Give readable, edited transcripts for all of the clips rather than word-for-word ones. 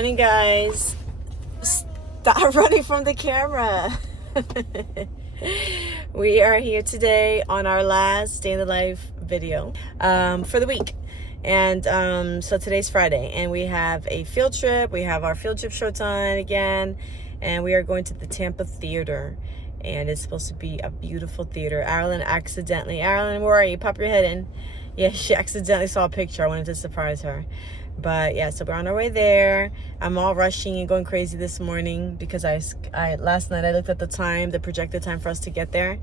running, guys. Stop running from the camera. We are here today on our last day in the life video for the week. And so today's Friday, and we have a field trip. We have our field trip shirts on again, and we are going to the Tampa Theatre. And it's supposed to be a beautiful theater. Arilyn, where are you? Pop your head in. Yeah, she accidentally saw a picture. I wanted to surprise her. But yeah, so we're on our way there. I'm all rushing and going crazy this morning because last night I looked at the time, the projected time for us to get there,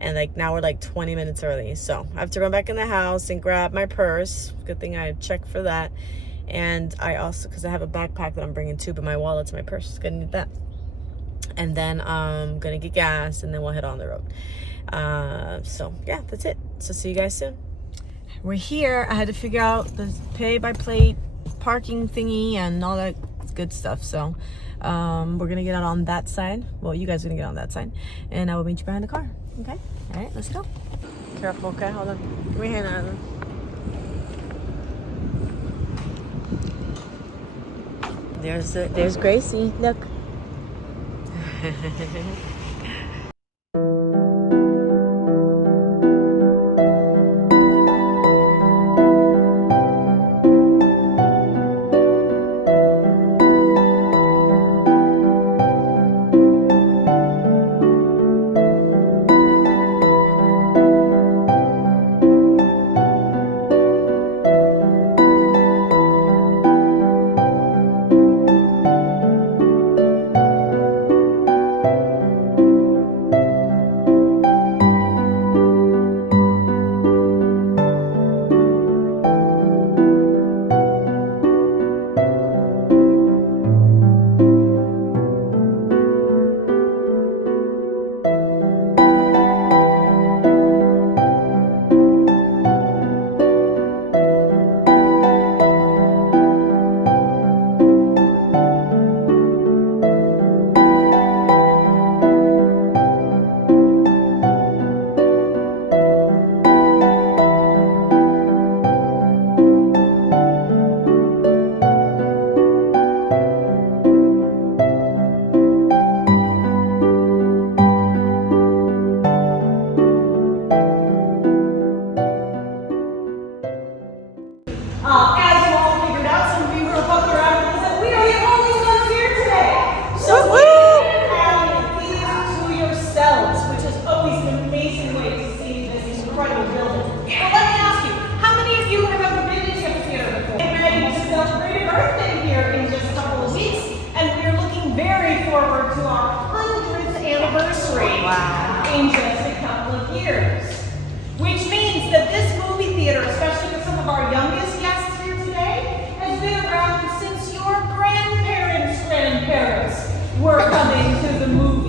and like now we're like 20 minutes early. So I have to run back in the house and grab my purse. Good thing I checked for that. And I also, because I have a backpack that I'm bringing too, but my wallet's in my purse. Gonna need that. And then I'm gonna get gas, and then we'll head on the road. So yeah, that's it. So see you guys soon. We're here. I had to figure out the pay-by-plate parking thingy and all that good stuff. So we're gonna get out on that side. Well, you guys are gonna get on that side, and I will meet you behind the car. Okay? All right, let's go. Careful, okay? Hold on. Give me a hand on it. There's Gracie. Look. In just a couple of years. Which means that this movie theater, especially for some of our youngest guests here today, has been around since your grandparents' were coming to the movies.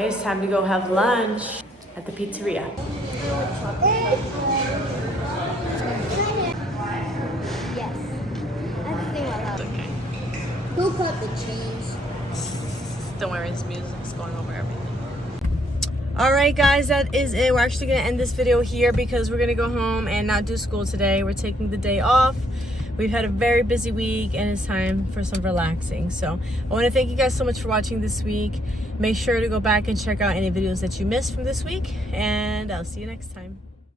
It's time to go have lunch at the pizzeria. Yes. Who cut the cheese? Don't worry, his music's going over everything. All right, guys, that is it. We're actually going to end this video here because we're going to go home and not do school today. We're taking the day off. We've had a very busy week and it's time for some relaxing. So I want to thank you guys so much for watching this week. Make sure to go back and check out any videos that you missed from this week, and I'll see you next time.